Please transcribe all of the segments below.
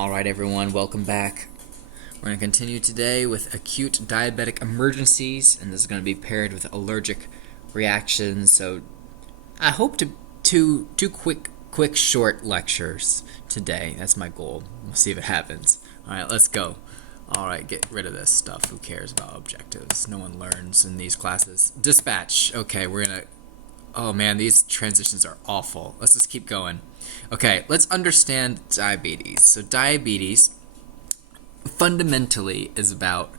Alright everyone, welcome back. We're going to continue today with acute diabetic emergencies, and this is going to be paired with allergic reactions. So I hope to two quick short lectures today. That's my goal. We'll see if it happens. Alright, let's go. Alright, get rid of this stuff. Who cares about objectives? No one learns in these classes. Dispatch. Okay, we're going to... Oh man, these transitions are awful. Let's just keep going. Okay, let's understand diabetes. So diabetes fundamentally is about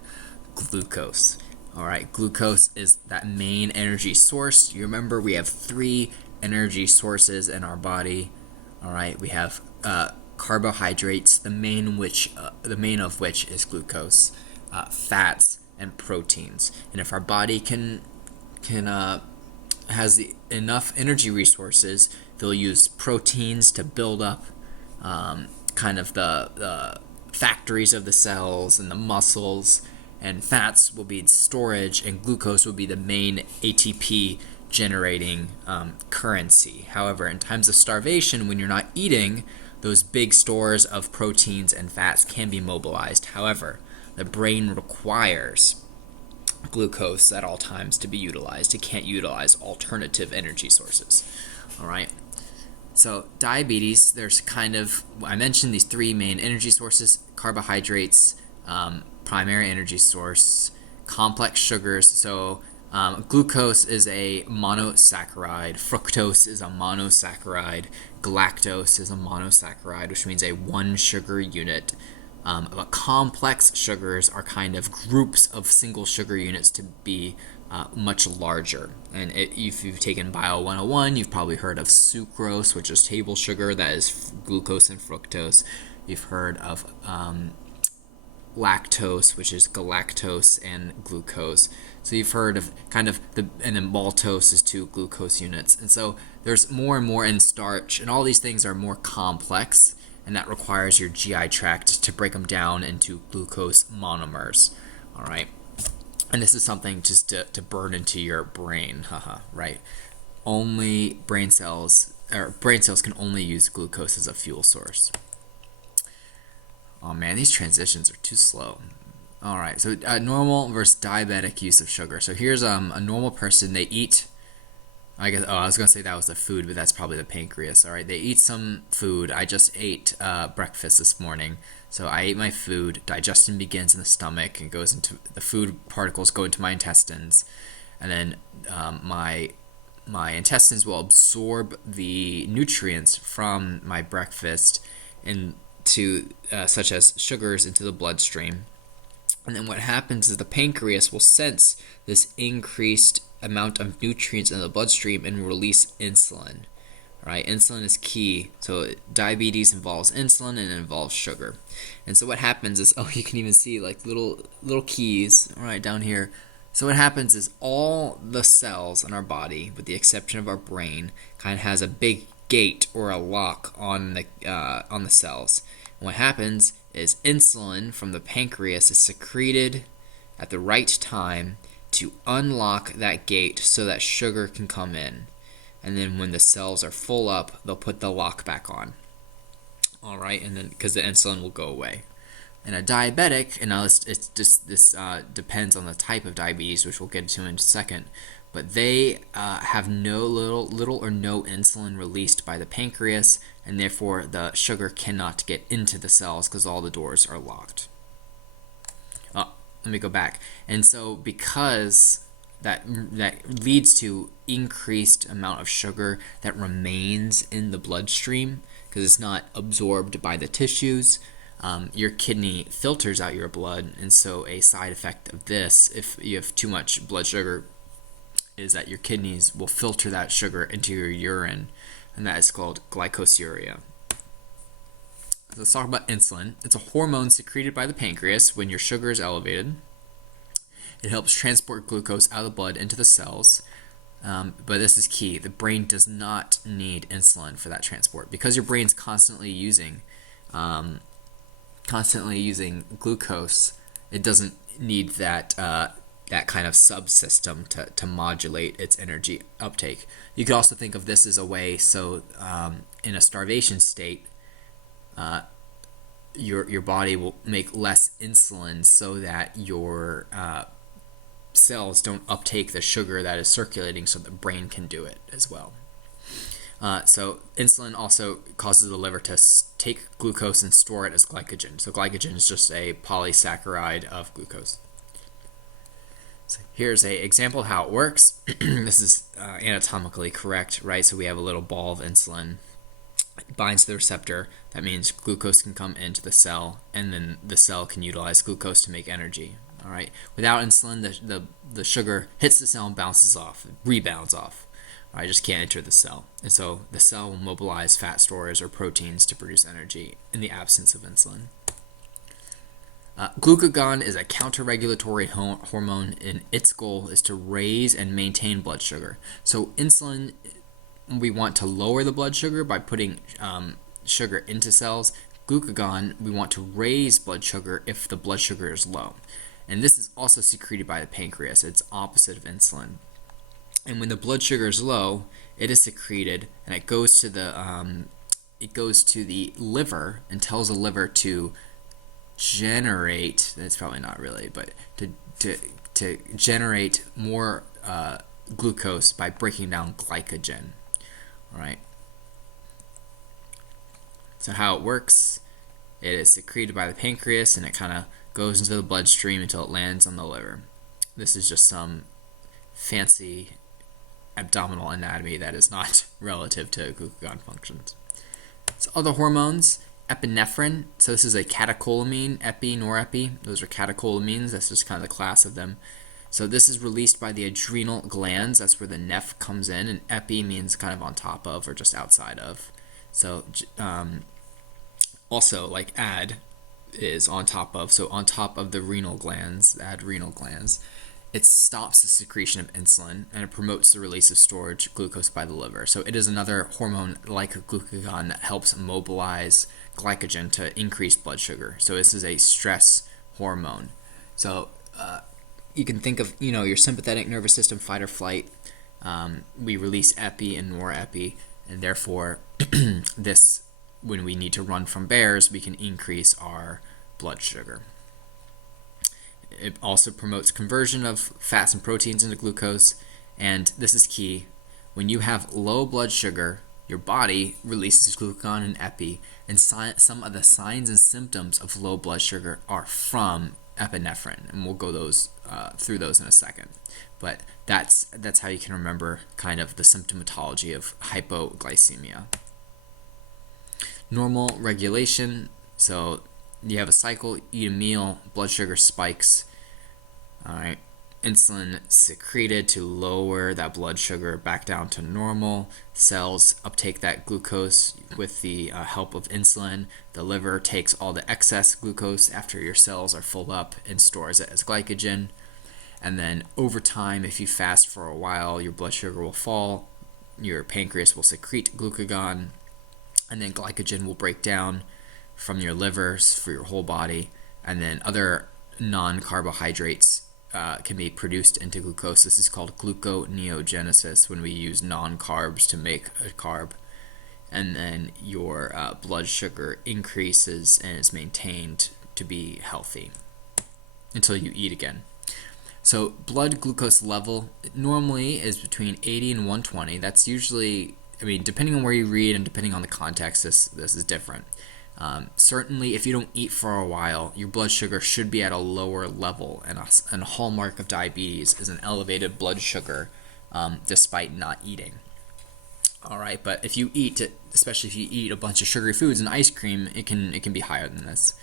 glucose. All right, glucose is that main energy source. You remember we have three energy sources in our body. All right, we have carbohydrates, the main of which is glucose, fats, and proteins. And if our body has enough energy resources, they'll use proteins to build up kind of the factories of the cells and the muscles, and fats will be storage, and glucose will be the main ATP generating currency. However, in times of starvation, when you're not eating, those big stores of proteins and fats can be mobilized. However, the brain requires glucose at all times to be utilized. It can't utilize alternative energy sources. All right. So diabetes, there's I mentioned these three main energy sources: carbohydrates, primary energy source, complex sugars. So glucose is a monosaccharide, fructose is a monosaccharide, galactose is a monosaccharide, which means a one sugar unit. But complex sugars are kind of groups of single sugar units to be much larger. And if you've taken Bio 101, you've probably heard of sucrose, which is table sugar, that is glucose and fructose. You've heard of lactose, which is galactose and glucose. So you've heard of and then maltose is two glucose units. And so there's more and more in starch, and all these things are more complex, and that requires your GI tract to break them down into glucose monomers. All right. And this is something just to burn into your brain, right? Only brain cells can only use glucose as a fuel source. Oh man, these transitions are too slow. All right, so normal versus diabetic use of sugar. So here's a normal person. They eat, I was gonna say that was the food, but that's probably the pancreas. All right, they eat some food. I just ate breakfast this morning. So I ate my food. Digestion begins in the stomach and goes into the food particles go into my intestines, and then my intestines will absorb the nutrients from my breakfast into such as sugars into the bloodstream. And then what happens is the pancreas will sense this increased amount of nutrients in the bloodstream and release insulin. Right? Insulin is key. So diabetes involves insulin and it involves sugar. And so what happens is, you can even see like little keys right down here. So what happens is all the cells in our body, with the exception of our brain, kind of has a big gate or a lock on the cells. And what happens is insulin from the pancreas is secreted at the right time to unlock that gate so that sugar can come in. And then when the cells are full up, they'll put the lock back on. All right, and then because the insulin will go away. And a diabetic, and now this depends on the type of diabetes, which we'll get into in a second, but they have little or no insulin released by the pancreas, and therefore the sugar cannot get into the cells because all the doors are locked. Let me go back. And so because that leads to increased amount of sugar that remains in the bloodstream because it's not absorbed by the tissues, your kidney filters out your blood. And so a side effect of this, if you have too much blood sugar, is that your kidneys will filter that sugar into your urine, and that is called glycosuria. Let's talk about insulin. It's a hormone secreted by the pancreas when your sugar is elevated. It helps transport glucose out of the blood into the cells. But this is key. The brain does not need insulin for that transport because your brain's constantly using glucose. It doesn't need that kind of subsystem to modulate its energy uptake. You could also think of this as a way, in a starvation state, your body will make less insulin so that your cells don't uptake the sugar that is circulating, so the brain can do it as well. So insulin also causes the liver to take glucose and store it as glycogen. So glycogen is just a polysaccharide of glucose. So here's an example of how it works. This is anatomically correct, right? So we have a little ball of insulin. It binds to the receptor. That means glucose can come into the cell, and then the cell can utilize glucose to make energy. All right. Without insulin, the sugar hits the cell and bounces off, rebounds off. I just can't enter the cell. And so the cell will mobilize fat stores or proteins to produce energy in the absence of insulin. Glucagon is a counter-regulatory hormone, and its goal is to raise and maintain blood sugar. So insulin, we want to lower the blood sugar by putting sugar into cells. Glucagon, we want to raise blood sugar if the blood sugar is low. And this is also secreted by the pancreas. It's opposite of insulin. And when the blood sugar is low, it is secreted, and it goes to the liver and tells the liver to generate. That's probably not really, but to generate more glucose by breaking down glycogen. All right. So how it works? It is secreted by the pancreas, and it kind of goes into the bloodstream until it lands on the liver. This is just some fancy abdominal anatomy that is not relative to glucagon functions. So other hormones, epinephrine. So this is a catecholamine, epi, norepi. Those are catecholamines. That's just kind of the class of them. So this is released by the adrenal glands. That's where the neph comes in, and epi means kind of on top of or just outside of. So also like ad is on top of. So on top of the renal glands, the adrenal glands. It stops the secretion of insulin, and it promotes the release of storage glucose by the liver. So it is another hormone like glucagon that helps mobilize glycogen to increase blood sugar. So this is a stress hormone. So you can think of your sympathetic nervous system, fight or flight. We release epi and norepi, and therefore this, when we need to run from bears, we can increase our blood sugar. It also promotes conversion of fats and proteins into glucose, and this is key. When you have low blood sugar, your body releases glucagon and epi, and some of the signs and symptoms of low blood sugar are from epinephrine, and we'll go through those in a second. But that's how you can remember kind of the symptomatology of hypoglycemia. Normal regulation. So you have a cycle, eat a meal, blood sugar spikes. All right, insulin secreted to lower that blood sugar back down to normal. Cells uptake that glucose with the help of insulin. The liver takes all the excess glucose after your cells are full up and stores it as glycogen. And then over time, if you fast for a while, your blood sugar will fall. Your pancreas will secrete glucagon, and then glycogen will break down from your livers for your whole body, and then other non-carbohydrates can be produced into glucose. This is called gluconeogenesis, when we use non-carbs to make a carb. And then your blood sugar increases and is maintained to be healthy until you eat again. So blood glucose level normally is between 80 and 120. That's usually, depending on where you read and depending on the context, this is different. Certainly, if you don't eat for a while, your blood sugar should be at a lower level, and a hallmark of diabetes is an elevated blood sugar despite not eating. All right, but if you eat, especially if you eat a bunch of sugary foods and ice cream, it can be higher than this.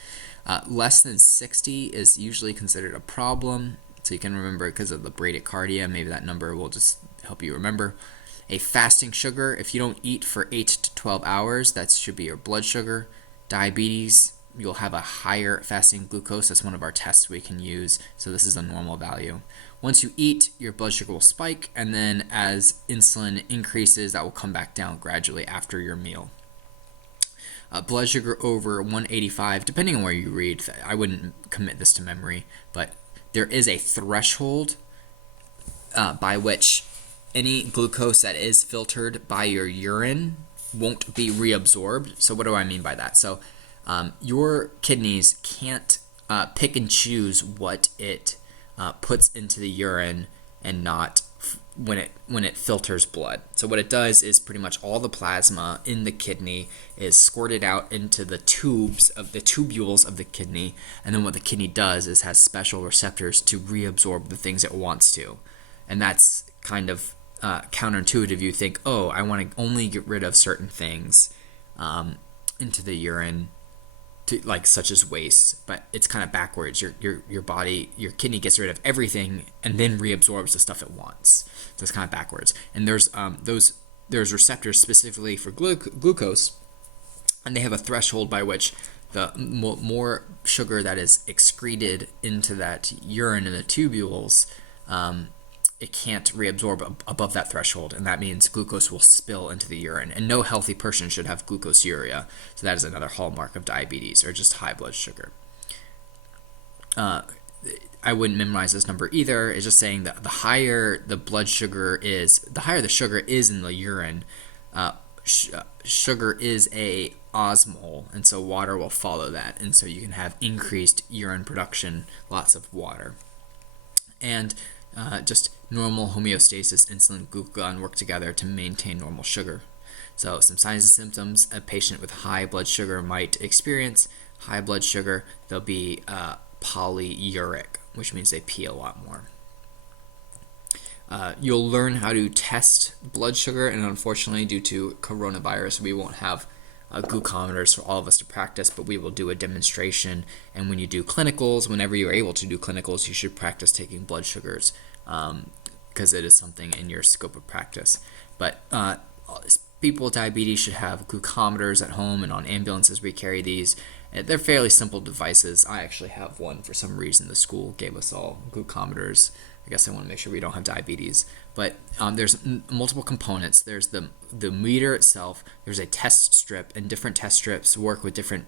Less than 60 is usually considered a problem, so you can remember because of the bradycardia. Maybe that number will just help you remember. A fasting sugar, if you don't eat for 8 to 12 hours, that should be your blood sugar. Diabetes, you'll have a higher fasting glucose. That's one of our tests we can use. So this is a normal value. Once you eat, your blood sugar will spike, and then as insulin increases, that will come back down gradually after your meal. Blood sugar over 185, depending on where you read, I wouldn't commit this to memory, but there is a threshold by which any glucose that is filtered by your urine won't be reabsorbed. So what do I mean by that? So Your kidneys can't pick and choose what it puts into the urine and not when it filters blood. So what it does is pretty much all the plasma in the kidney is squirted out into the tubules of the kidney, and then what the kidney does is has special receptors to reabsorb the things it wants to. And that's kind of counterintuitive. You think, oh, I want to only get rid of certain things into the urine, like such as waste, but it's kind of backwards. Your body, your kidney gets rid of everything and then reabsorbs the stuff it wants. So it's kind of backwards. And there's receptors specifically for glucose, and they have a threshold by which the more sugar that is excreted into that urine in the tubules, it can't reabsorb above that threshold, and that means glucose will spill into the urine. And no healthy person should have glucosuria, so that is another hallmark of diabetes, or just high blood sugar. I wouldn't memorize this number either. It's just saying that the higher the sugar is in the urine, sugar is a osmol, and so water will follow that, and so you can have increased urine production, lots of water. And just normal homeostasis, insulin, glucagon work together to maintain normal sugar. So some signs and symptoms a patient with high blood sugar might experience. High blood sugar, they'll be polyuric, which means they pee a lot more. You'll learn how to test blood sugar, and unfortunately, due to coronavirus, we won't have glucometers for all of us to practice, but we will do a demonstration. And when you do clinicals, whenever you're able to do clinicals, you should practice taking blood sugars, because it is something in your scope of practice. But people with diabetes should have glucometers at home, and on ambulances we carry these. They're fairly simple devices. I actually have one for some reason. The school gave us all glucometers. I guess I want to make sure we don't have diabetes. But there's multiple components. There's the meter itself. There's a test strip, and different test strips work with different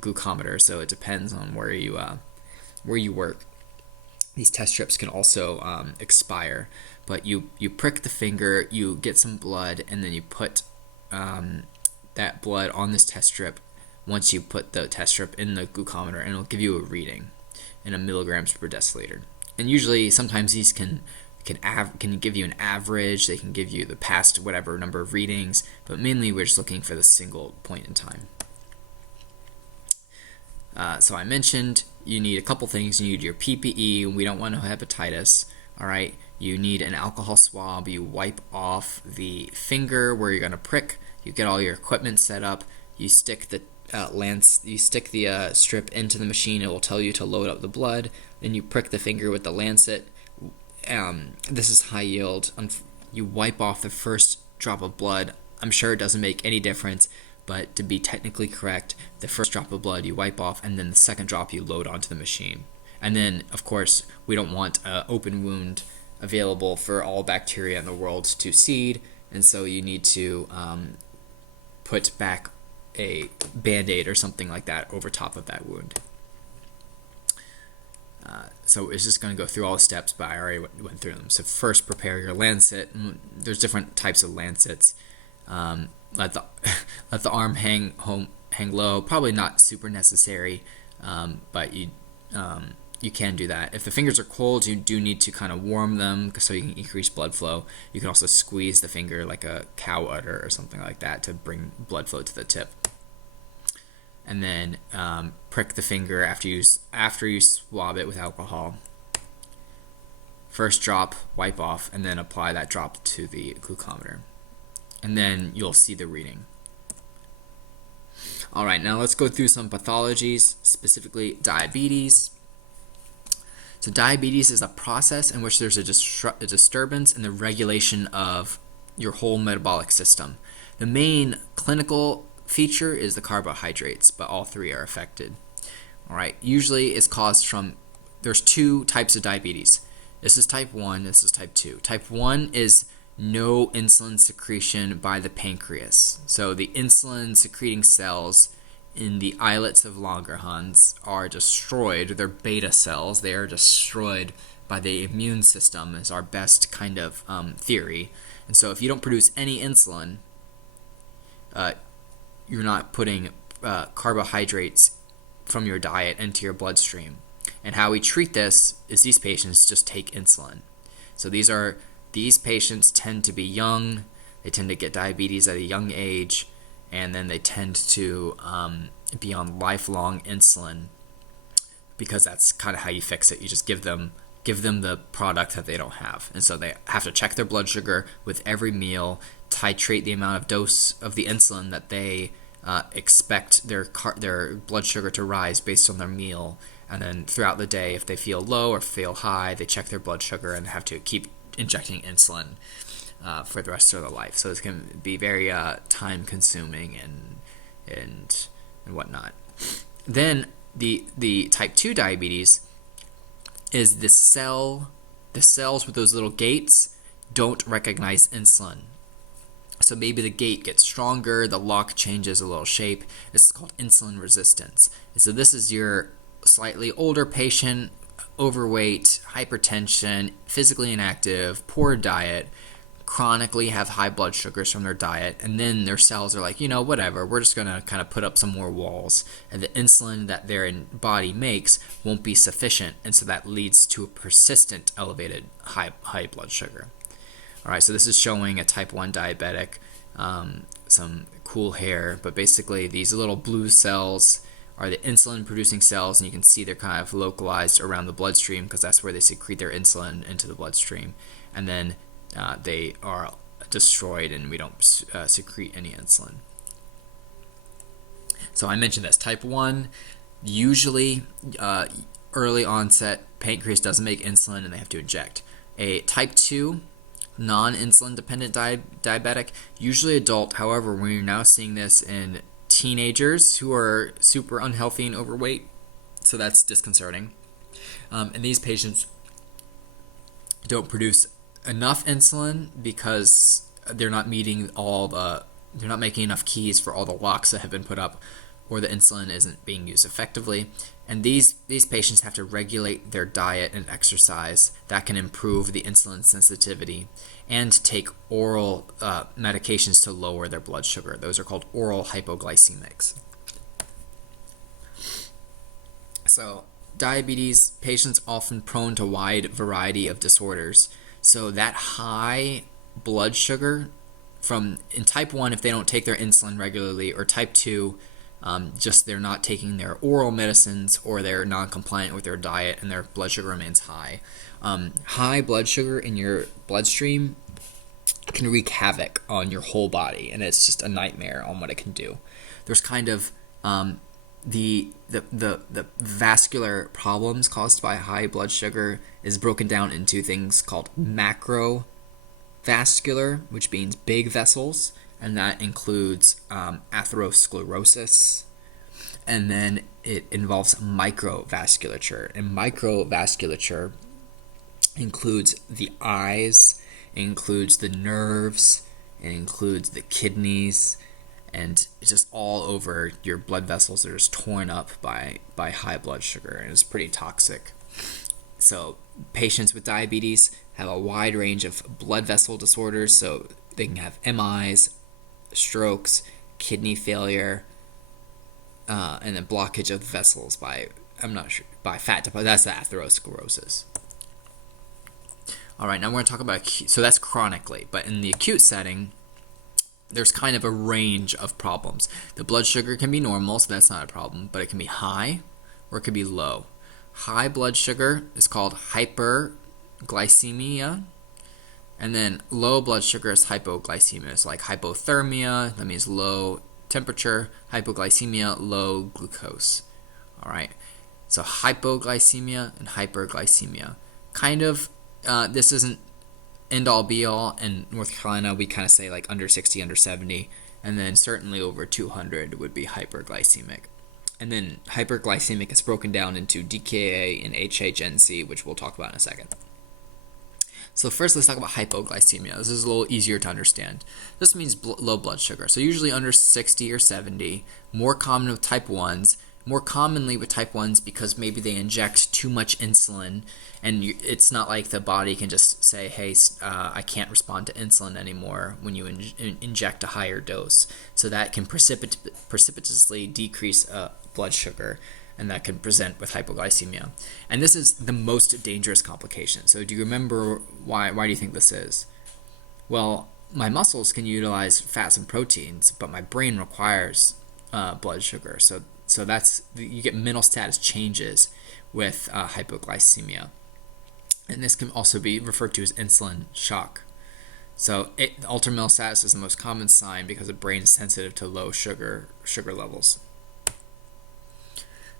glucometers. So it depends on where you work. These test strips can also expire. But you prick the finger, you get some blood, and then you put that blood on this test strip. Once you put the test strip in the glucometer, and it'll give you a reading in a milligrams per deciliter. And usually, sometimes these can give you an average. They can give you the past whatever number of readings, but mainly we're just looking for the single point in time. So I mentioned you need a couple things. You need your PPE. We don't want no hepatitis. All right. You need an alcohol swab. You wipe off the finger where you're going to prick. You get all your equipment set up. You stick the strip into the machine. It will tell you to load up the blood. Then you prick the finger with the lancet. This is high yield. You wipe off the first drop of blood. I'm sure it doesn't make any difference, but to be technically correct, the first drop of blood you wipe off, and then the second drop you load onto the machine. And then, of course, we don't want an open wound available for all bacteria in the world to seed, and so you need to put back a Band-Aid or something like that over top of that wound. So it's just going to go through all the steps, but I already went through them. So first, prepare your lancet. There's different types of lancets. Let the arm hang low. Probably not super necessary, but you can do that. If the fingers are cold, you do need to kind of warm them so you can increase blood flow. You can also squeeze the finger like a cow udder or something like that to bring blood flow to the tip. And then prick the finger after you swab it with alcohol. First drop, wipe off, and then apply that drop to the glucometer. And then you'll see the reading. All right, now let's go through some pathologies, specifically diabetes. So diabetes is a process in which there's a disturbance in the regulation of your whole metabolic system. The main clinical feature is the carbohydrates, but all three are affected. All right, usually it's caused from, there's two types of diabetes. This is type 1, this is type 2. Type 1 is no insulin secretion by the pancreas. So the insulin secreting cells in the islets of Langerhans are destroyed. They're beta cells. They are destroyed by the immune system is our best kind of theory. And so if you don't produce any insulin, you're not putting carbohydrates from your diet into your bloodstream. And how we treat this is these patients just take insulin. So these patients tend to be young. They tend to get diabetes at a young age, and then they tend to be on lifelong insulin, because that's kind of how you fix it. You just give them the product that they don't have. And so they have to check their blood sugar with every meal, titrate the amount of dose of the insulin that they expect their blood sugar to rise based on their meal. And then throughout the day, if they feel low or feel high, they check their blood sugar and have to keep injecting insulin for the rest of their life. So it's going to be very time consuming and whatnot. Then the type 2 diabetes is the cells with those little gates don't recognize insulin. So maybe the gate gets stronger, the lock changes a little shape. This is called insulin resistance. And so this is your slightly older patient, overweight, hypertension, physically inactive, poor diet, chronically have high blood sugars from their diet, and then their cells are like, whatever, we're just going to kind of put up some more walls, and the insulin that their body makes won't be sufficient, and so that leads to a persistent elevated high blood sugar. All right, so this is showing a type 1 diabetic, some cool hair, but basically these little blue cells are the insulin producing cells, and you can see they're kind of localized around the bloodstream because that's where they secrete their insulin into the bloodstream, and then they are destroyed and we don't secrete any insulin. So I mentioned this. Type 1, usually early onset, pancreas doesn't make insulin and they have to inject. A type 2, non-insulin dependent diabetic, usually adult. However, we're now seeing this in teenagers who are super unhealthy and overweight, so that's disconcerting. And these patients don't produce enough insulin because they're not making enough keys for all the locks that have been put up, or the insulin isn't being used effectively. And these patients have to regulate their diet and exercise. That can improve the insulin sensitivity, and take oral medications to lower their blood sugar. Those are called oral hypoglycemics. So diabetes patients often prone to wide variety of disorders. So that high blood sugar in type 1, if they don't take their insulin regularly, or type 2, just they're not taking their oral medicines, or they're non-compliant with their diet and their blood sugar remains high. High blood sugar in your bloodstream can wreak havoc on your whole body, and it's just a nightmare on what it can do. There's kind of the vascular problems caused by high blood sugar is broken down into things called macrovascular, which means big vessels, and that includes atherosclerosis. And then it involves microvasculature, and microvasculature includes the eyes, it includes the nerves, it includes the kidneys, and it's just all over your blood vessels that are just torn up by high blood sugar, and it's pretty toxic. So patients with diabetes have a wide range of blood vessel disorders, so they can have MIs, strokes, kidney failure, and then blockage of the vessels by fat deposit. That's the atherosclerosis. All right, now we're going to talk about so that's chronically, but in the acute setting, there's kind of a range of problems. The blood sugar can be normal, so that's not a problem, but it can be high or it can be low. High blood sugar is called hyperglycemia, and then low blood sugar is hypoglycemia. It's like hypothermia, that means low temperature, hypoglycemia, low glucose. All right, so hypoglycemia and hyperglycemia. Kind of, this isn't end-all be-all. In North Carolina, we kind of say like under 60, under 70, and then certainly over 200 would be hyperglycemic. And then hyperglycemic is broken down into DKA and HHNC, which we'll talk about in a second. So first, let's talk about hypoglycemia. This is a little easier to understand. This means low blood sugar. So usually under 60 or 70, more common with type 1s, more commonly with type 1s because maybe they inject too much insulin, and it's not like the body can just say, hey, I can't respond to insulin anymore when you inject a higher dose. So that can precipitously decrease blood sugar, and that can present with hypoglycemia. And this is the most dangerous complication. So do you remember why do you think this is? Well, my muscles can utilize fats and proteins, but my brain requires blood sugar. So that's, you get mental status changes with hypoglycemia. And this can also be referred to as insulin shock. So altered mental status is the most common sign because the brain is sensitive to low sugar levels.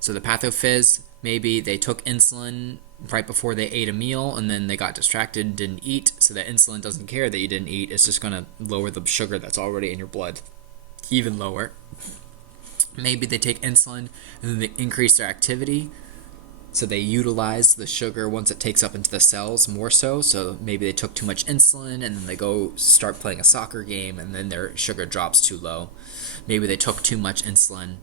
So the pathophys, maybe they took insulin right before they ate a meal and then they got distracted and didn't eat, so that insulin doesn't care that you didn't eat. It's just going to lower the sugar that's already in your blood even lower. Maybe they take insulin and then they increase their activity, so they utilize the sugar once it takes up into the cells more so. So maybe they took too much insulin and then they go start playing a soccer game and then their sugar drops too low. Maybe they took too much insulin,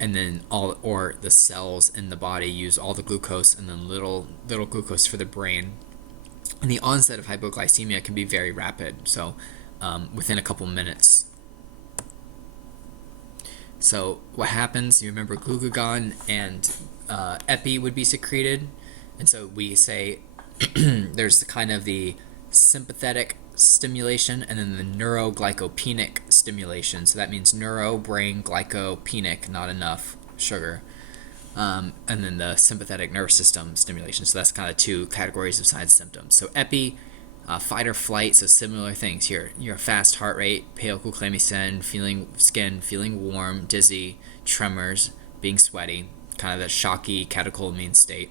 and then or the cells in the body use all the glucose and then little glucose for the brain. And the onset of hypoglycemia can be very rapid, so within a couple minutes. So what happens, you remember glucagon and epi would be secreted, and so we say there's kind of the sympathetic stimulation and then the neuroglycopenic stimulation. So that means neuro, brain, glycopenic, not enough sugar, and then the sympathetic nervous system stimulation. So that's kind of two categories of signs and symptoms. So epi, fight or flight, so similar things here. Your fast heart rate, pale chlamycin, feeling warm, dizzy, tremors, being sweaty, kind of that shocky catecholamine state.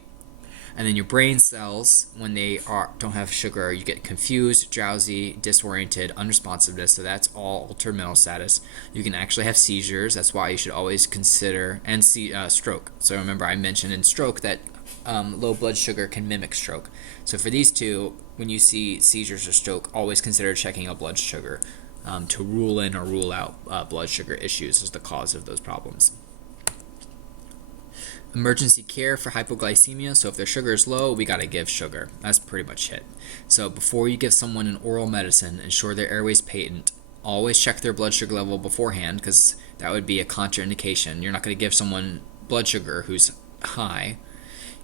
And then your brain cells, when they don't have sugar, you get confused, drowsy, disoriented, unresponsiveness. So that's all altered mental status. You can actually have seizures. That's why you should always consider, and stroke. So remember, I mentioned in stroke that low blood sugar can mimic stroke. So for these two, when you see seizures or stroke, always consider checking a blood sugar to rule in or rule out blood sugar issues as the cause of those problems. Emergency care for hypoglycemia. So if their sugar is low, we got to give sugar. That's pretty much it. So before you give someone an oral medicine, ensure their airway's patent. Always check their blood sugar level beforehand, because that would be a contraindication. You're not going to give someone blood sugar who's high.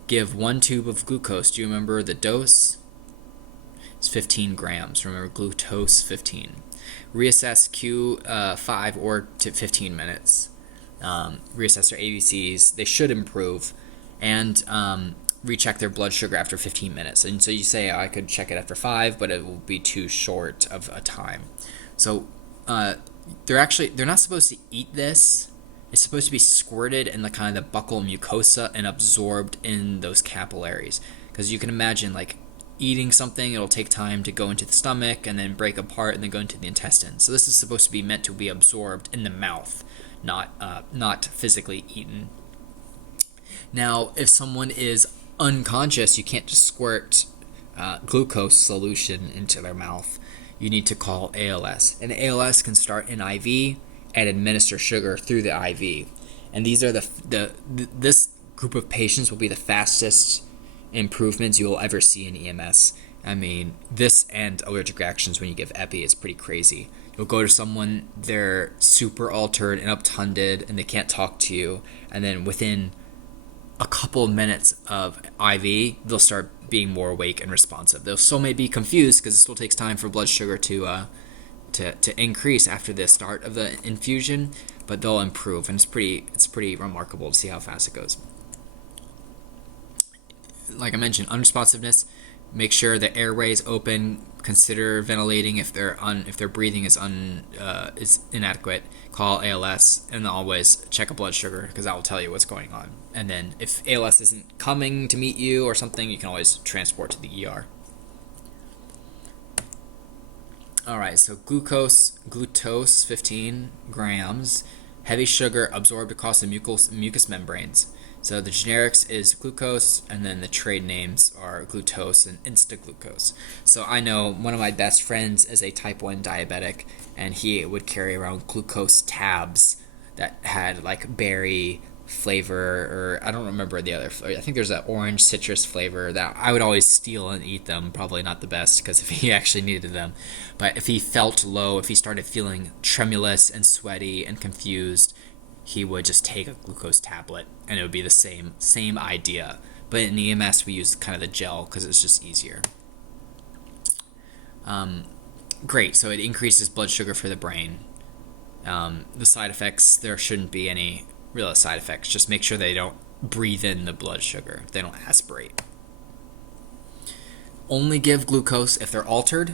Give 1 tube of glucose. Do you remember the dose? It's 15 grams. Remember, glucose 15. Reassess Q5 or to 15 minutes. Reassess their ABCs. They should improve, and recheck their blood sugar after 15 minutes. And so you say, I could check it after 5, but it will be too short of a time. So they're not supposed to eat this. It's supposed to be squirted in the kind of the buccal mucosa and absorbed in those capillaries. Because you can imagine, like, eating something, it'll take time to go into the stomach and then break apart and then go into the intestines. So this is supposed to be meant to be absorbed in the mouth, not physically eaten. Now, if someone is unconscious, you can't just squirt glucose solution into their mouth. You need to call ALS. And ALS can start in IV and administer sugar through the IV. And these are this group of patients will be the fastest improvements you will ever see in EMS. I mean, this and allergic reactions when you give epi is pretty crazy. You'll go to someone, they're super altered and obtunded and they can't talk to you, and then within a couple of minutes of IV, they'll start being more awake and responsive. They'll still may be confused because it still takes time for blood sugar to increase after the start of the infusion, but they'll improve, and it's pretty remarkable to see how fast it goes. Like I mentioned, unresponsiveness. Make sure the airway is open. Consider ventilating if their breathing is inadequate. Call ALS, and always check a blood sugar, because that will tell you what's going on. And then if ALS isn't coming to meet you or something, you can always transport to the ER. All right, so glucose 15 grams, heavy sugar absorbed across the mucous membranes. So the generics is glucose, and then the trade names are glucose and instaglucose. So I know one of my best friends is a type 1 diabetic, and he would carry around glucose tabs that had like berry flavor, or I don't remember the other. I think there's an orange citrus flavor that I would always steal and eat them. Probably not the best because if he actually needed them, but if he felt low, if he started feeling tremulous and sweaty and confused, he would just take a glucose tablet, and it would be the same idea. But in EMS, we use kind of the gel because it's just easier. Great, so it increases blood sugar for the brain. The side effects, there shouldn't be any real side effects. Just make sure they don't breathe in the blood sugar. They don't aspirate. Only give glucose if they're altered,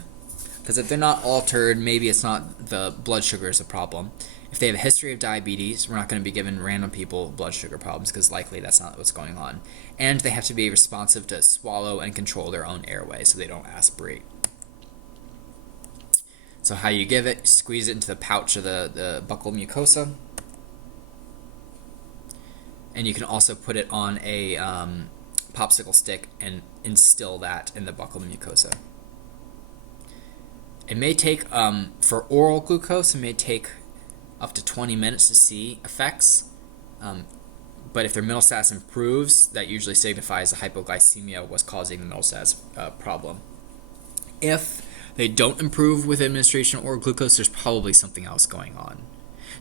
because if they're not altered, maybe it's not the blood sugar is a problem. If they have a history of diabetes, we're not going to be giving random people blood sugar problems because likely that's not what's going on. And they have to be responsive to swallow and control their own airway so they don't aspirate. So how you give it, squeeze it into the pouch of the buccal mucosa. And you can also put it on a popsicle stick and instill that in the buccal mucosa. It may take, for oral glucose, it may take up to 20 minutes to see effects. But if their mental status improves, that usually signifies the hypoglycemia was causing the mental status problem. If they don't improve with administration of oral glucose, there's probably something else going on.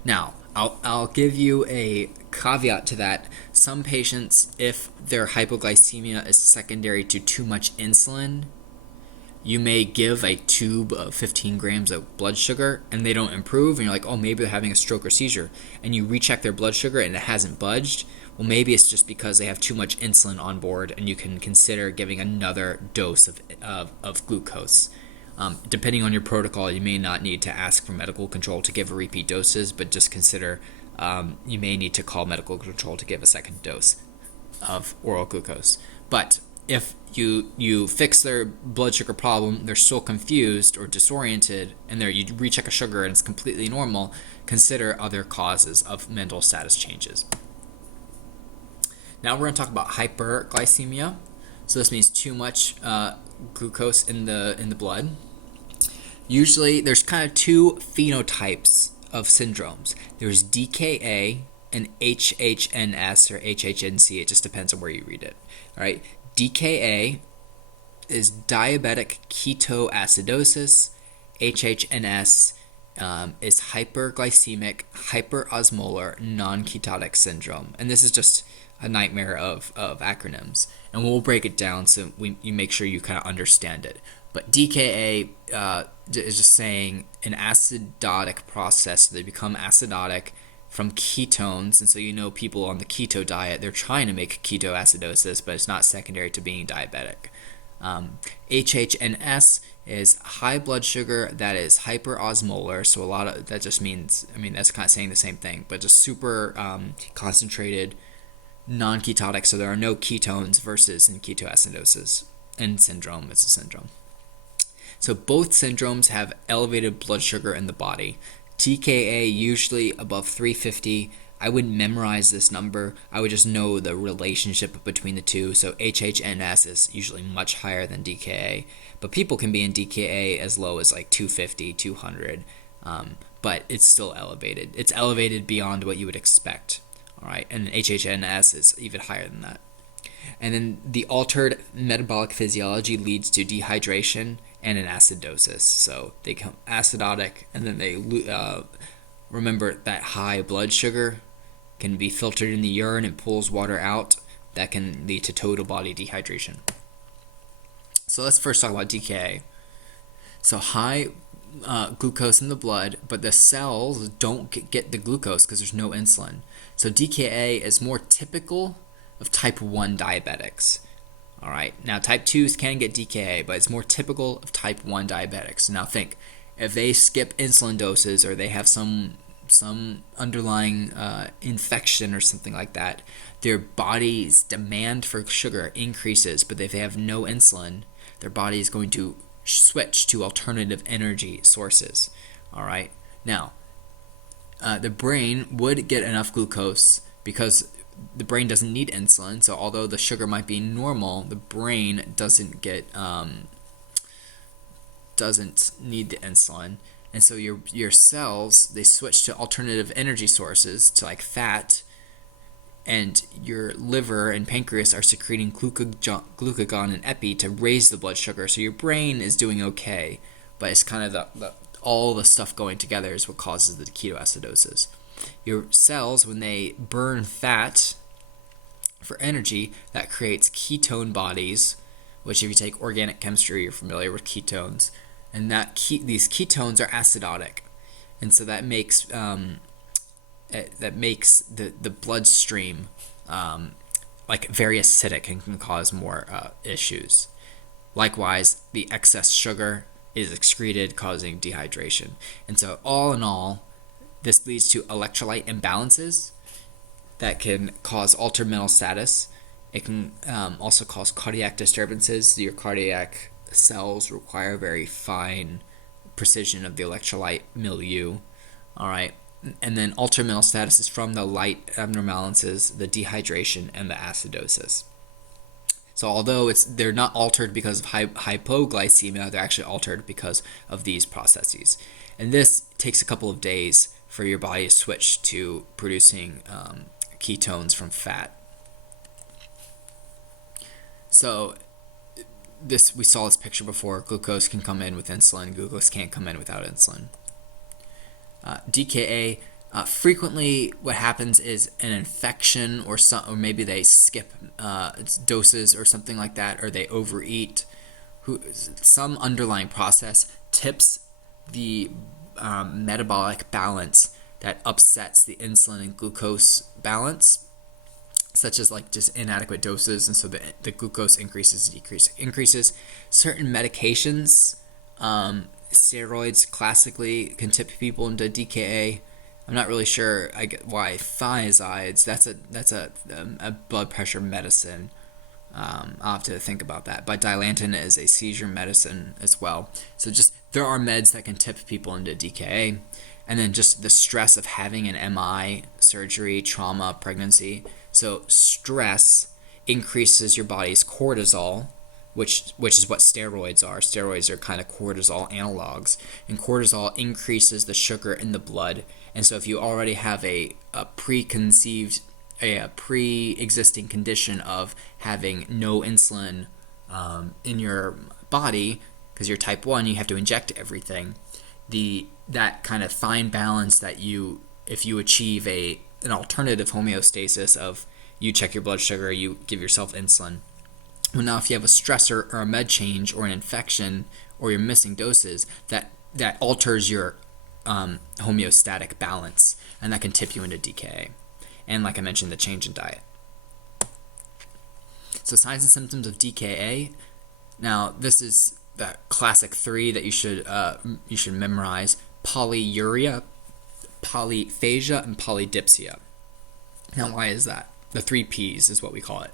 Now, I'll give you a caveat to that. Some patients, if their hypoglycemia is secondary to too much insulin, you may give a tube of 15 grams of blood sugar and they don't improve, and you're like, oh, maybe they're having a stroke or seizure, and you recheck their blood sugar and it hasn't budged. Well, maybe it's just because they have too much insulin on board, and you can consider giving another dose of glucose. Depending on your protocol, you may not need to ask for medical control to give repeat doses, but just consider you may need to call medical control to give a second dose of oral glucose. But if you fix their blood sugar problem, they're still confused or disoriented, and you recheck a sugar and it's completely normal, consider other causes of mental status changes. Now we're going to talk about hyperglycemia. So this means too much glucose in the blood. Usually there's kind of two phenotypes of syndromes. There's DKA and HHNS or HHNC. It just depends on where you read it. All right. DKA is diabetic ketoacidosis. HHNS is hyperglycemic hyperosmolar non-ketotic syndrome. And this is just a nightmare of acronyms. And we'll break it down so you make sure you kind of understand it. But DKA is just saying an acidotic process. So they become acidotic from ketones, and so people on the keto diet, they're trying to make ketoacidosis, but it's not secondary to being diabetic. HHNS is high blood sugar that is hyperosmolar, so a lot of that just means, that's kind of saying the same thing, but just super concentrated, non-ketotic, so there are no ketones versus in ketoacidosis, and syndrome is a syndrome. So both syndromes have elevated blood sugar in the body. TKA usually above 350. I wouldn't memorize this number. I would just know the relationship between the two. So HHNS is usually much higher than DKA. But people can be in DKA as low as like 250, 200. But it's still elevated. It's elevated beyond what you would expect. All right, and HHNS is even higher than that. And then the altered metabolic physiology leads to dehydration and an acidosis. So they become acidotic, and then they remember that high blood sugar can be filtered in the urine and pulls water out. That can lead to total body dehydration. So let's first talk about DKA. So high glucose in the blood, but the cells don't get the glucose because there's no insulin. So DKA is more typical of type 1 diabetics. All right. Now, type 2s can get DKA, but it's more typical of type 1 diabetics. Now, think, if they skip insulin doses or they have some underlying infection or something like that, their body's demand for sugar increases, but if they have no insulin, their body is going to switch to alternative energy sources. All right. Now, the brain would get enough glucose because the brain doesn't need insulin, so although the sugar might be normal, the brain doesn't need the insulin, And so your cells, they switch to alternative energy sources, to like fat, and your liver and pancreas are secreting glucagon and epi to raise the blood sugar. So your brain is doing okay, but it's kind of the all the stuff going together is what causes the ketoacidosis. Your cells, when they burn fat for energy, that creates ketone bodies, which if you take organic chemistry, you're familiar with ketones, and these ketones are acidotic, and so that makes the bloodstream like very acidic and can cause more issues. Likewise, the excess sugar is excreted, causing dehydration. And so all in all, this leads to electrolyte imbalances that can cause altered mental status. It can also cause cardiac disturbances. Your cardiac cells require very fine precision of the electrolyte milieu. All right. And then altered mental status is from the light abnormalities, the dehydration, and the acidosis. So although they're not altered because of hypoglycemia, they're actually altered because of these processes. And this takes a couple of days for your body to switch to producing ketones from fat. So we saw this picture before. Glucose can come in with insulin. Glucose can't come in without insulin. DKA, frequently what happens is an infection or maybe they skip doses or something like that, or they overeat. Some underlying process tips the metabolic balance that upsets the insulin and glucose balance, such as like just inadequate doses, and so the glucose increases. Certain medications, steroids classically can tip people into DKA. I'm not really sure why thiazides. That's a blood pressure medicine. I'll have to think about that. But Dilantin is a seizure medicine as well. So just there are meds that can tip people into DKA. And then just the stress of having an MI, surgery, trauma, pregnancy. So stress increases your body's cortisol, which is what steroids are. Steroids are kind of cortisol analogs. And cortisol increases the sugar in the blood. And so if you already have a pre-existing condition of having no insulin in your body, because you're type 1, you have to inject everything. That kind of fine balance that if you achieve an alternative homeostasis of you check your blood sugar, you give yourself insulin. Well, now if you have a stressor or a med change or an infection or you're missing doses, that alters your homeostatic balance, and that can tip you into DKA. And like I mentioned, the change in diet. So signs and symptoms of DKA. Now this is the classic 3 that you should memorize: polyuria, polyphagia, and polydipsia. Now why is that? The 3 P's is what we call it.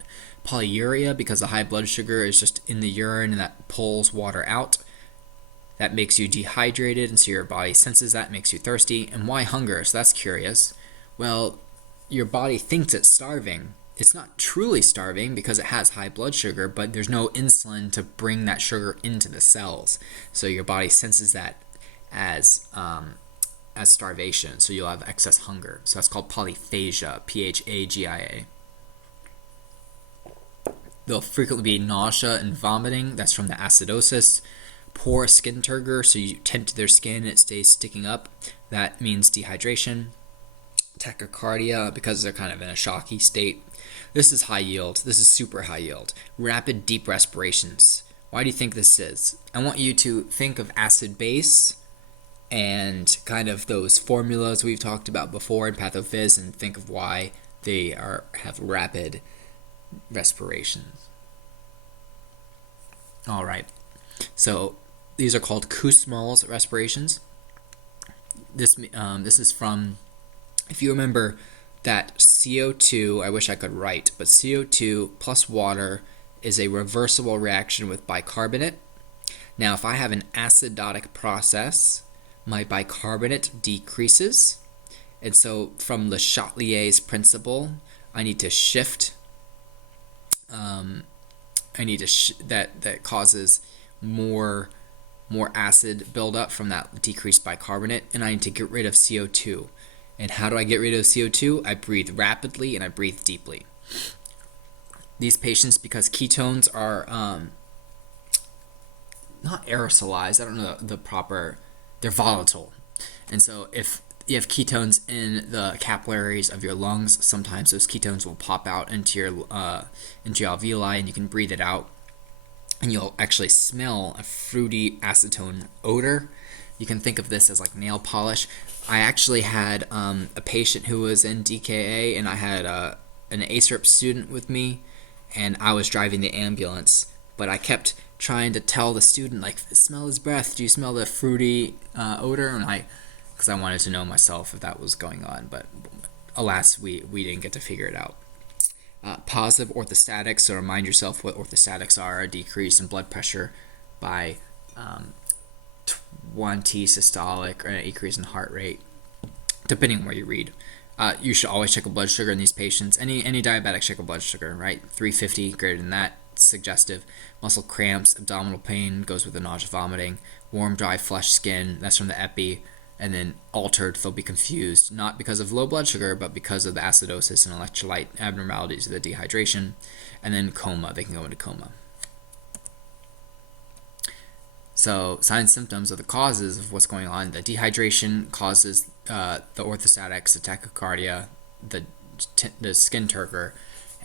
Polyuria, because the high blood sugar is just in the urine and that pulls water out. That makes you dehydrated, and so your body senses that, makes you thirsty. And why hunger? So that's curious. Well, your body thinks it's starving. It's not truly starving because it has high blood sugar, but there's no insulin to bring that sugar into the cells. So your body senses that as starvation. So you'll have excess hunger. So that's called polyphagia, Phagia. There'll frequently be nausea and vomiting. That's from the acidosis. Poor skin turgor, so you tint their skin and it stays sticking up. That means dehydration. Tachycardia, because they're kind of in a shocky state. This is high yield. This is super high yield. Rapid deep respirations. Why do you think this is? I want you to think of acid base and kind of those formulas we've talked about before in pathophys, and think of why they have rapid respirations. All right. So these are called Kussmaul's respirations. This is from, if you remember that CO2, I wish I could write, but CO2 plus water is a reversible reaction with bicarbonate. Now, if I have an acidotic process, my bicarbonate decreases. And so from Le Chatelier's principle, I need to shift. That causes more more acid buildup from that decreased bicarbonate, and I need to get rid of CO2. And how do I get rid of CO2? I breathe rapidly and I breathe deeply. These patients, because ketones are not aerosolized, I don't know the proper, they're volatile. And so if you have ketones in the capillaries of your lungs, sometimes those ketones will pop out into your alveoli, and you can breathe it out, and you'll actually smell a fruity acetone odor. You can think of this as like nail polish. I actually had a patient who was in DKA, and I had an ACERP student with me, and I was driving the ambulance, but I kept trying to tell the student, like, smell his breath. Do you smell the fruity odor? And because I wanted to know myself if that was going on, but alas, we didn't get to figure it out. Positive orthostatics, so remind yourself what orthostatics are: a decrease in blood pressure by 20 systolic, or an increase in heart rate, depending on where you read. You should always check a blood sugar in these patients. Any diabetic, check a blood sugar, right? 350, greater than that, suggestive. Muscle cramps, abdominal pain goes with the nausea, vomiting. Warm, dry, flushed skin, that's from the epi. And then altered, they'll be confused, not because of low blood sugar, but because of the acidosis and electrolyte abnormalities of the dehydration. And then coma, they can go into coma. So signs and symptoms are the causes of what's going on. The dehydration causes the orthostatics, the tachycardia, the skin turgor.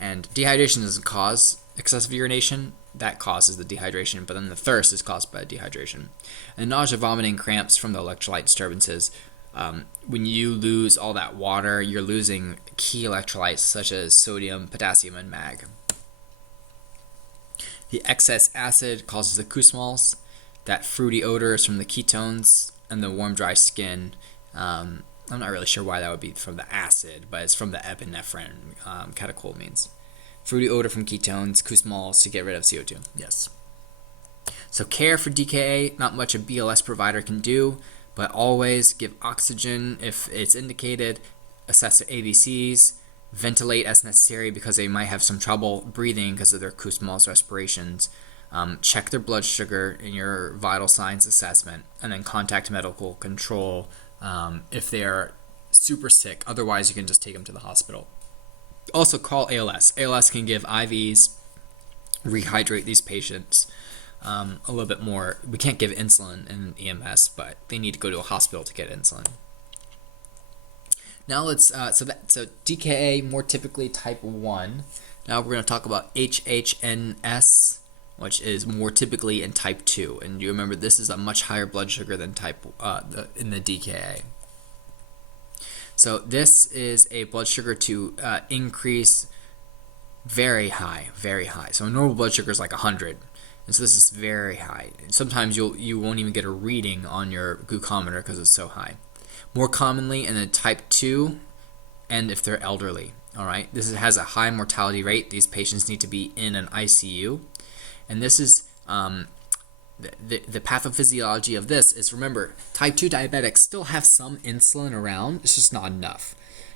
And dehydration doesn't cause excessive urination. That causes the dehydration, but then the thirst is caused by dehydration. And nausea, vomiting, cramps from the electrolyte disturbances. When you lose all that water, you're losing key electrolytes such as sodium, potassium, and mag. The excess acid causes the Kussmaul's. That fruity odor is from the ketones, and the warm, dry skin. I'm not really sure why that would be from the acid, but it's from the epinephrine catecholamines. Fruity odor from ketones, Kussmaul's to get rid of CO2. Yes. So care for DKA, not much a BLS provider can do, but always give oxygen if it's indicated, assess their ABCs, ventilate as necessary because they might have some trouble breathing because of their Kussmaul's respirations. Check their blood sugar in your vital signs assessment, and then contact medical control if they are super sick. Otherwise, you can just take them to the hospital. Also, call ALS. ALS can give IVs, rehydrate these patients a little bit more. We can't give insulin in EMS, but they need to go to a hospital to get insulin. Now let's so DKA, more typically type 1. Now we're going to talk about HHNS, which is more typically in type 2. And you remember this is a much higher blood sugar than in the DKA. So this is a blood sugar to increase very high, very high. So a normal blood sugar is like 100. And so this is very high. Sometimes you won't even get a reading on your glucometer because it's so high. More commonly in a type 2, and if they're elderly. All right, this has a high mortality rate. These patients need to be in an ICU. And this is the pathophysiology of this is, remember, type 2 diabetics still have some insulin around. It's just not enough.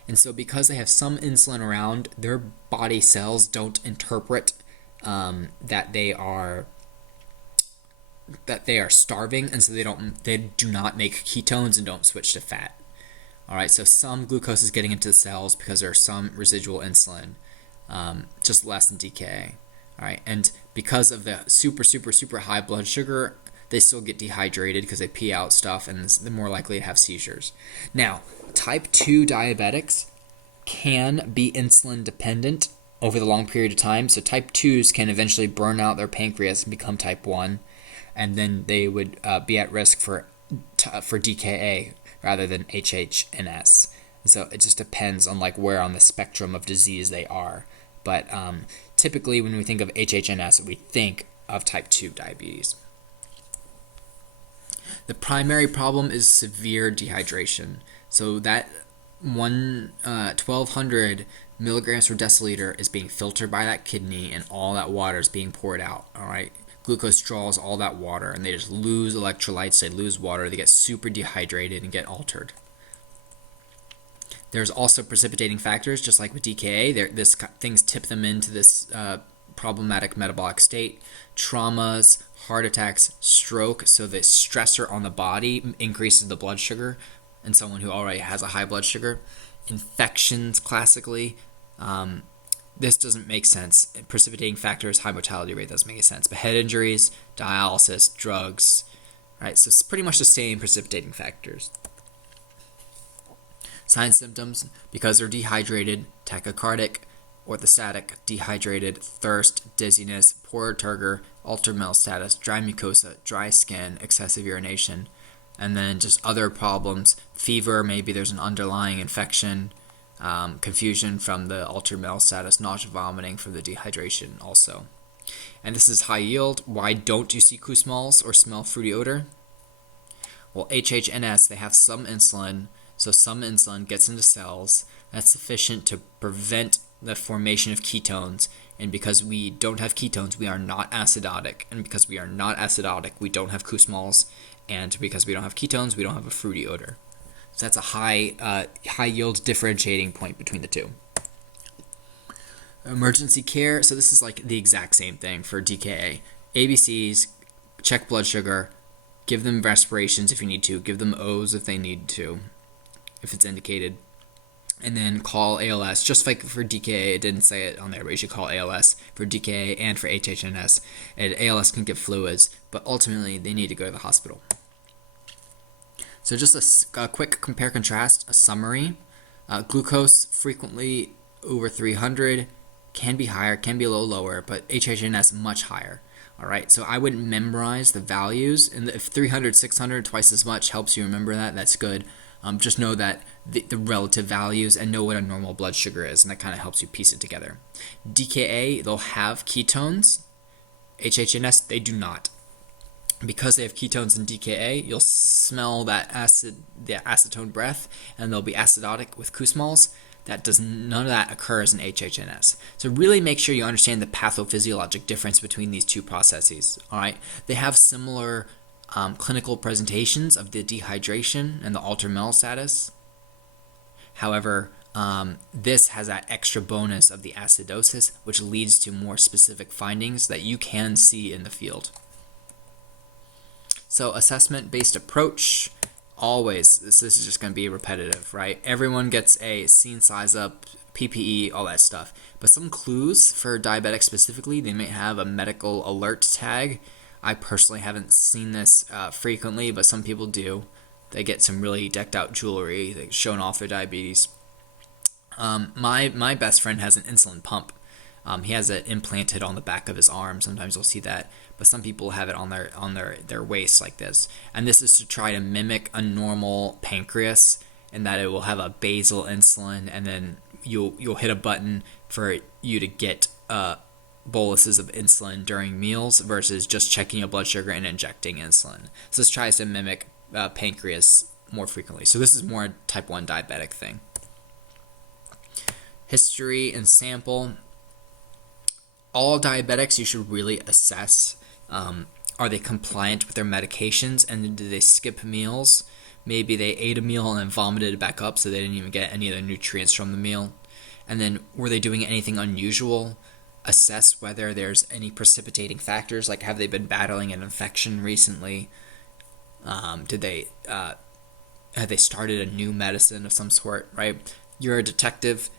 And so because they have some insulin around, their body cells don't interpret that they are starving, and so they do not make ketones and don't switch to fat. All right, so some glucose is getting into the cells because there's some residual insulin, just less than DKA. All right, and because of the super high blood sugar, they still get dehydrated because they pee out stuff, and they're more likely to have seizures. Now, type 2 diabetics can be insulin dependent over the long period of time. So type 2s can eventually burn out their pancreas and become type 1, and then they would be at risk for DKA rather than HHNS. So it just depends on like where on the spectrum of disease they are. But typically when we think of HHNS, we think of type 2 diabetes. The primary problem is severe dehydration. So that 1,200 milligrams per deciliter is being filtered by that kidney, and all that water is being poured out. All right, glucose draws all that water, and they just lose electrolytes, they lose water, they get super dehydrated and get altered. There's also precipitating factors, just like with DKA. Things tip them into this problematic metabolic state, traumas, heart attacks, stroke. So the stressor on the body increases the blood sugar in someone who already has a high blood sugar. Infections, classically. This doesn't make sense. Precipitating factors, high mortality rate doesn't make sense. But head injuries, dialysis, drugs, right? So it's pretty much the same precipitating factors. Signs, symptoms, because they're dehydrated, tachycardic, orthostatic, dehydrated, thirst, dizziness, poor turgor, altered mental status, dry mucosa, dry skin, excessive urination, and then just other problems, fever, maybe there's an underlying infection, confusion from the altered mental status, nausea, vomiting from the dehydration also. And this is high yield. Why don't you see Kussmaul's or smell fruity odor? Well, HHNS, they have some insulin, so some insulin gets into cells that's sufficient to prevent the formation of ketones. And because we don't have ketones, we are not acidotic. And because we are not acidotic, we don't have Kussmaul's. And because we don't have ketones, we don't have a fruity odor. So that's a high yield differentiating point between the two. Emergency care. So this is like the exact same thing for DKA. ABCs, check blood sugar, give them respirations if you need to, give them O's if they need to, if it's indicated, and then call ALS. Just like for DKA, it didn't say it on there, but you should call ALS for DKA and for HHNS. And ALS can give fluids, but ultimately they need to go to the hospital. So just a quick compare-contrast, a summary. Glucose frequently over 300, can be higher, can be a little lower, but HHNS much higher. All right, so I wouldn't memorize the values, and if 300, 600, twice as much helps you remember that, that's good. Just know that the relative values and know what a normal blood sugar is, and that kind of helps you piece it together. DKA, they'll have ketones. HHNS, they do not. Because they have ketones in DKA, you'll smell that the acetone breath, and they'll be acidotic with Kussmaul's. None of that occurs in HHNS. So really make sure you understand the pathophysiologic difference between these two processes. All right, they have similar clinical presentations of the dehydration and the altered mental status. However, this has that extra bonus of the acidosis, which leads to more specific findings that you can see in the field. So assessment-based approach, always, this is just going to be repetitive, right? Everyone gets a scene size up, PPE, all that stuff. But some clues for diabetics specifically, they may have a medical alert tag. I personally haven't seen this frequently, but some people do. They get some really decked out jewelry, like showing off their diabetes. My best friend has an insulin pump. He has it implanted on the back of his arm. Sometimes you'll see that, but some people have it on their waist like this. And this is to try to mimic a normal pancreas, in that it will have a basal insulin, and then you'll hit a button for you to get boluses of insulin during meals versus just checking your blood sugar and injecting insulin. So this tries to mimic pancreas more frequently. So this is more a type 1 diabetic thing. History and sample. All diabetics you should really assess. Are they compliant with their medications, and do they skip meals? Maybe they ate a meal and then vomited it back up, so they didn't even get any of the nutrients from the meal. And then were they doing anything unusual? Assess whether there's any precipitating factors, like have they been battling an infection recently? Have they started a new medicine of some sort, right? You're a detective.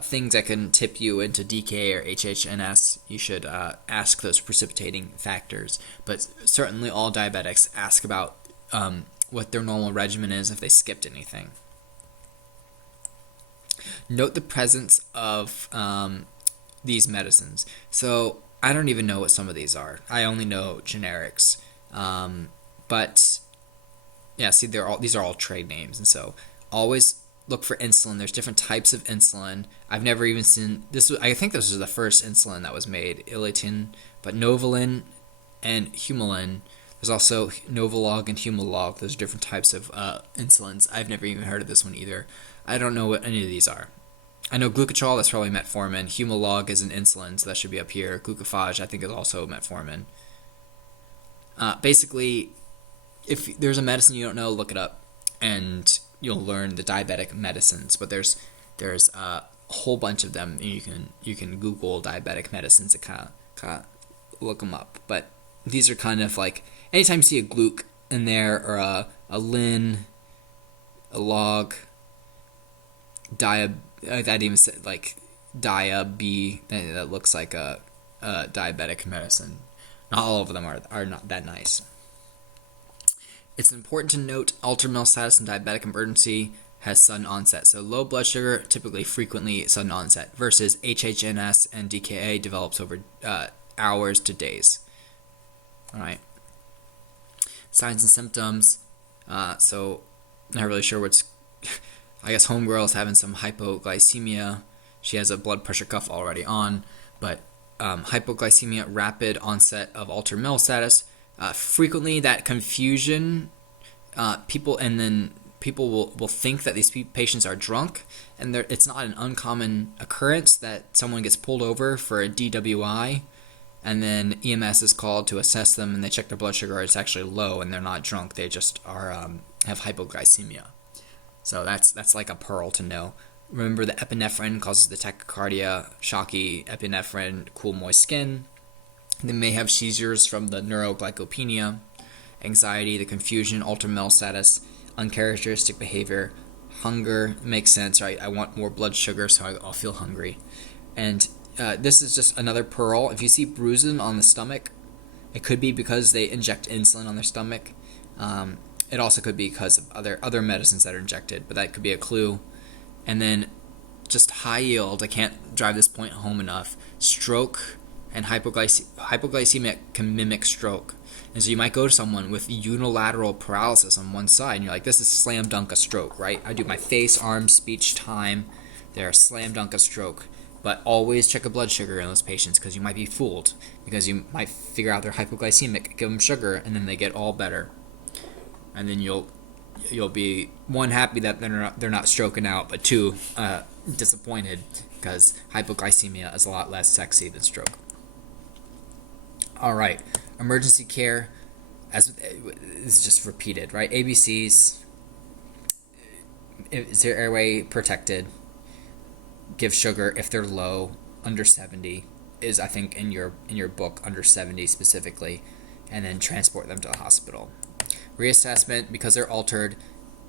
Things that can tip you into DK or HHNS, you should ask those precipitating factors. But certainly all diabetics ask about what their normal regimen is if they skipped anything. Note the presence of these medicines. So I don't even know what some of these are. I only know generics. But yeah, see, these are all trade names, and so always look for insulin. There's different types of insulin. I've never even seen this. I think this was the first insulin that was made, Ilitin, but Novolin and Humulin. There's also Novolog and Humalog. Those are different types of insulins. I've never even heard of this one either. I don't know what any of these are. I know Glucotrol, that's probably metformin. Humalog is an insulin, so that should be up here. Glucophage, I think, is also metformin. Basically, if there's a medicine you don't know, look it up, and you'll learn the diabetic medicines. But there's a whole bunch of them. You can Google diabetic medicines. It kind of Look them up. But these are kind of like, anytime you see a gluc in there, or a lin, a log, that even said like dia-B, that looks like a diabetic medicine. Not all of them are not that nice. It's important to note altered mental status and diabetic emergency has sudden onset. So low blood sugar, typically frequently sudden onset, versus HHNS and DKA develops over hours to days. All right. Signs and symptoms. So not really sure what's. I guess homegirl is having some hypoglycemia. She has a blood pressure cuff already on, but hypoglycemia, rapid onset of altered mental status. Frequently, that confusion, people will think that these patients are drunk, and it's not an uncommon occurrence that someone gets pulled over for a DWI, and then EMS is called to assess them, and they check their blood sugar. It's actually low, and they're not drunk. They just are have hypoglycemia. So that's like a pearl to know. Remember, the epinephrine causes the tachycardia, shocky epinephrine, cool moist skin. They may have seizures from the neuroglycopenia, anxiety, the confusion, altered mental status, uncharacteristic behavior, hunger. Makes sense, right? I want more blood sugar, so I'll feel hungry. And this is just another pearl. If you see bruising on the stomach, it could be because they inject insulin on their stomach. It also could be because of other medicines that are injected, but that could be a clue. And then just high yield, I can't drive this point home enough, stroke and hypoglycemia can mimic stroke. And so you might go to someone with unilateral paralysis on one side, and you're like, this is slam dunk a stroke, right? I do my face, arm, speech, time. They're slam dunk a stroke. But always check a blood sugar in those patients, because you might be fooled, because you might figure out they're hypoglycemic, give them sugar, and then they get all better. And then you'll be, one, happy that they're not stroking out, but two, disappointed, because hypoglycemia is a lot less sexy than stroke. All right, emergency care, as is just repeated, right? ABCs. Is their airway protected? Give sugar if they're low, under 70 is, I think, in your book, under 70 specifically, and then transport them to the hospital. Reassessment, because they're altered,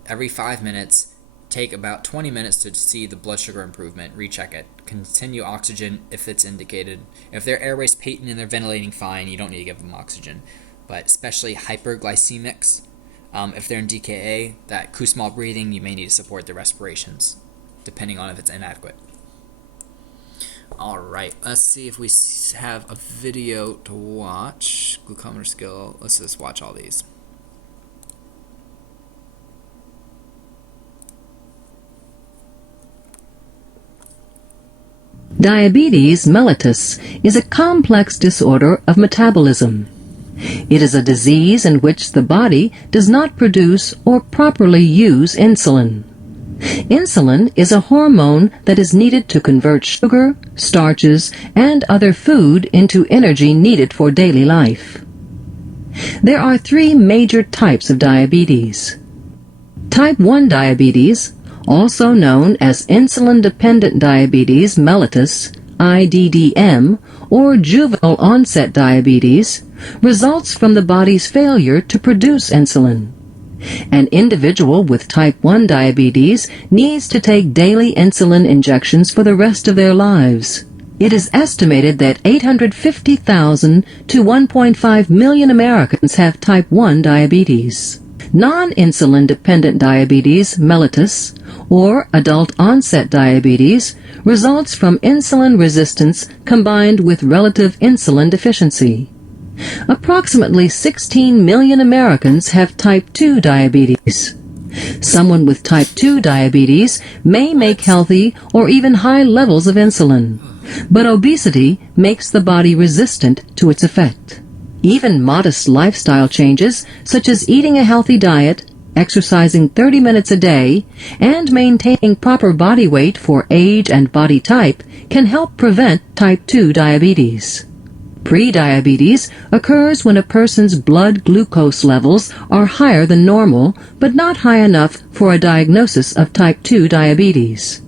every 5 minutes. Take about 20 minutes to see the blood sugar improvement. Recheck it. Continue oxygen if it's indicated. If their airway's patent and they're ventilating fine, you don't need to give them oxygen. But especially hyperglycemics, if they're in DKA, that Kussmaul breathing, you may need to support the respirations, depending on if it's inadequate. All right, let's see if we have a video to watch. Glucometer skill. Let's just watch all these. Diabetes mellitus is a complex disorder of metabolism. It is a disease in which the body does not produce or properly use insulin. Insulin is a hormone that is needed to convert sugar, starches, and other food into energy needed for daily life. There are 3 major types of diabetes. Type 1 diabetes, also known as insulin-dependent diabetes mellitus, IDDM, or juvenile onset diabetes, results from the body's failure to produce insulin. An individual with type 1 diabetes needs to take daily insulin injections for the rest of their lives. It is estimated that 850,000 to 1.5 million Americans have type 1 diabetes. Non-insulin dependent diabetes mellitus, or adult onset diabetes, results from insulin resistance combined with relative insulin deficiency. Approximately 16 million Americans have type 2 diabetes. Someone with type 2 diabetes may make healthy or even high levels of insulin, but obesity makes the body resistant to its effect. Even modest lifestyle changes, such as eating a healthy diet, exercising 30 minutes a day, and maintaining proper body weight for age and body type, can help prevent type 2 diabetes. Prediabetes occurs when a person's blood glucose levels are higher than normal, but not high enough for a diagnosis of type 2 diabetes.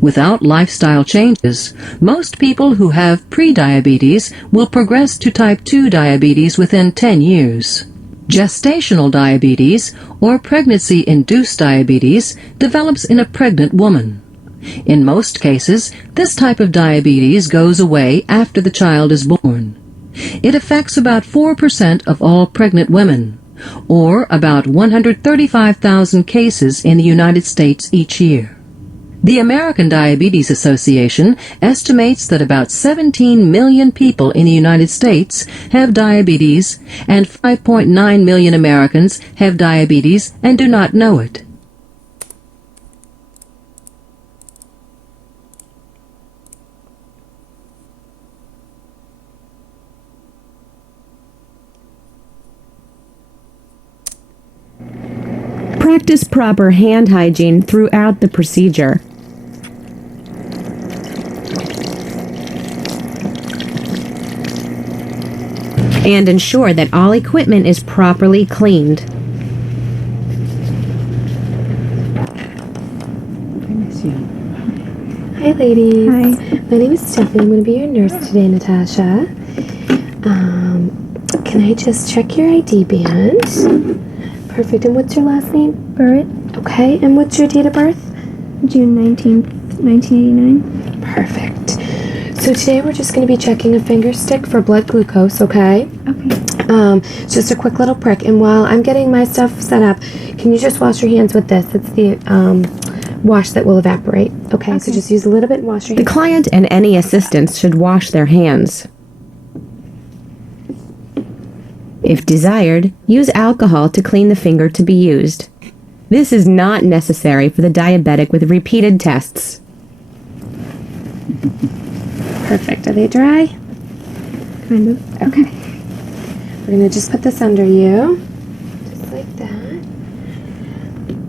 Without lifestyle changes, most people who have prediabetes will progress to type 2 diabetes within 10 years. Gestational diabetes, or pregnancy-induced diabetes, develops in a pregnant woman. In most cases, this type of diabetes goes away after the child is born. It affects about 4% of all pregnant women, or about 135,000 cases in the United States each year. The American Diabetes Association estimates that about 17 million people in the United States have diabetes, and 5.9 million Americans have diabetes and do not know it. Practice proper hand hygiene throughout the procedure. And ensure that all equipment is properly cleaned. Hi, ladies. Hi. My name is Stephanie. I'm going to be your nurse today, Natasha. Can I just check your ID band? Perfect. And what's your last name? Burritt, Okay. And what's your date of birth? June 19th, 1989. Perfect. So today we're just going to be checking a finger stick for blood glucose, okay? Okay. It's just a quick little prick. And while I'm getting my stuff set up, can you just wash your hands with this? It's the wash that will evaporate. Okay, so just use a little bit and wash your The hands. client and any assistants should wash their hands. If desired, use alcohol to clean the finger to be used. This is not necessary for the diabetic with repeated tests. Perfect. Are they dry? Kind of. Okay. We're going to just put this under you. Just like that.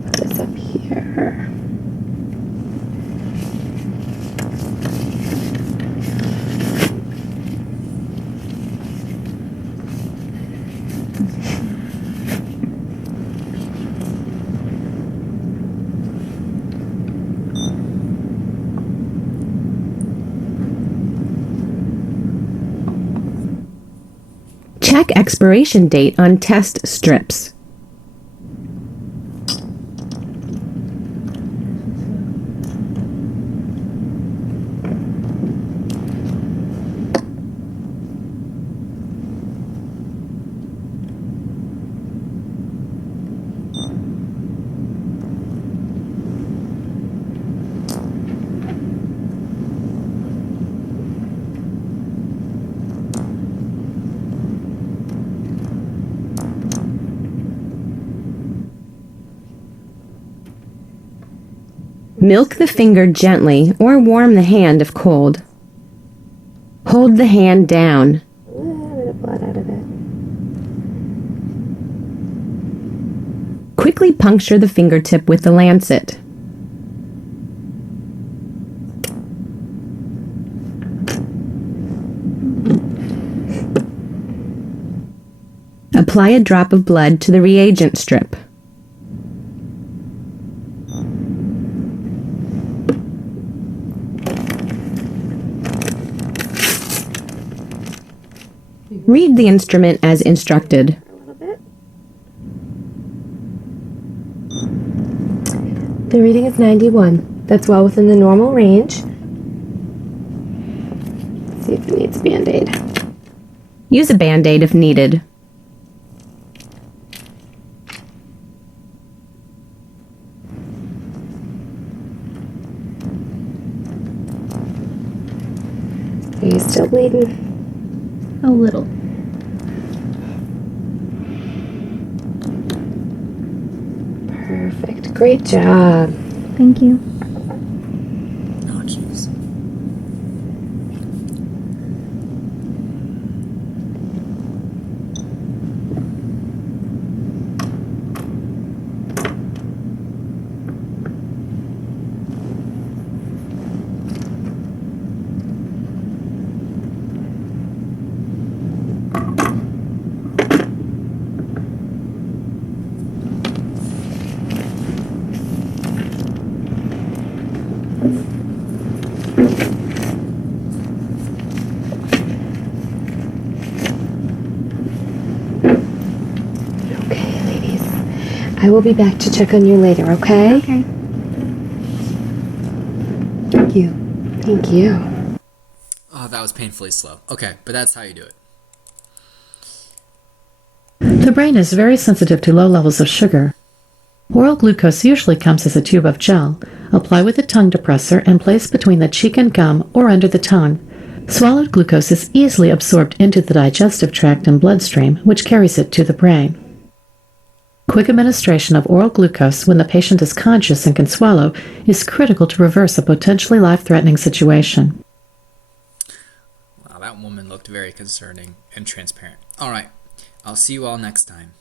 Put this up here. Check expiration date on test strips. Milk the finger gently or warm the hand if cold. Hold the hand down. A little bit of blood out of it. Quickly puncture the fingertip with the lancet. Apply a drop of blood to the reagent strip. Read the instrument as instructed. A little bit. The reading is 91. That's well within the normal range. Let's see if it needs a Band-Aid. Use a Band-Aid if needed. Are you still bleeding? A little. Perfect. Great job. Thank you. Oh, jeez. I will be back to check on you later, okay? Okay. Thank you. Thank you. Oh, that was painfully slow. Okay, but that's how you do it. The brain is very sensitive to low levels of sugar. Oral glucose usually comes as a tube of gel. Apply with a tongue depressor and place between the cheek and gum or under the tongue. Swallowed glucose is easily absorbed into the digestive tract and bloodstream, which carries it to the brain. Quick administration of oral glucose when the patient is conscious and can swallow is critical to reverse a potentially life-threatening situation. Wow, that woman looked very concerning and transparent. All right, I'll see you all next time.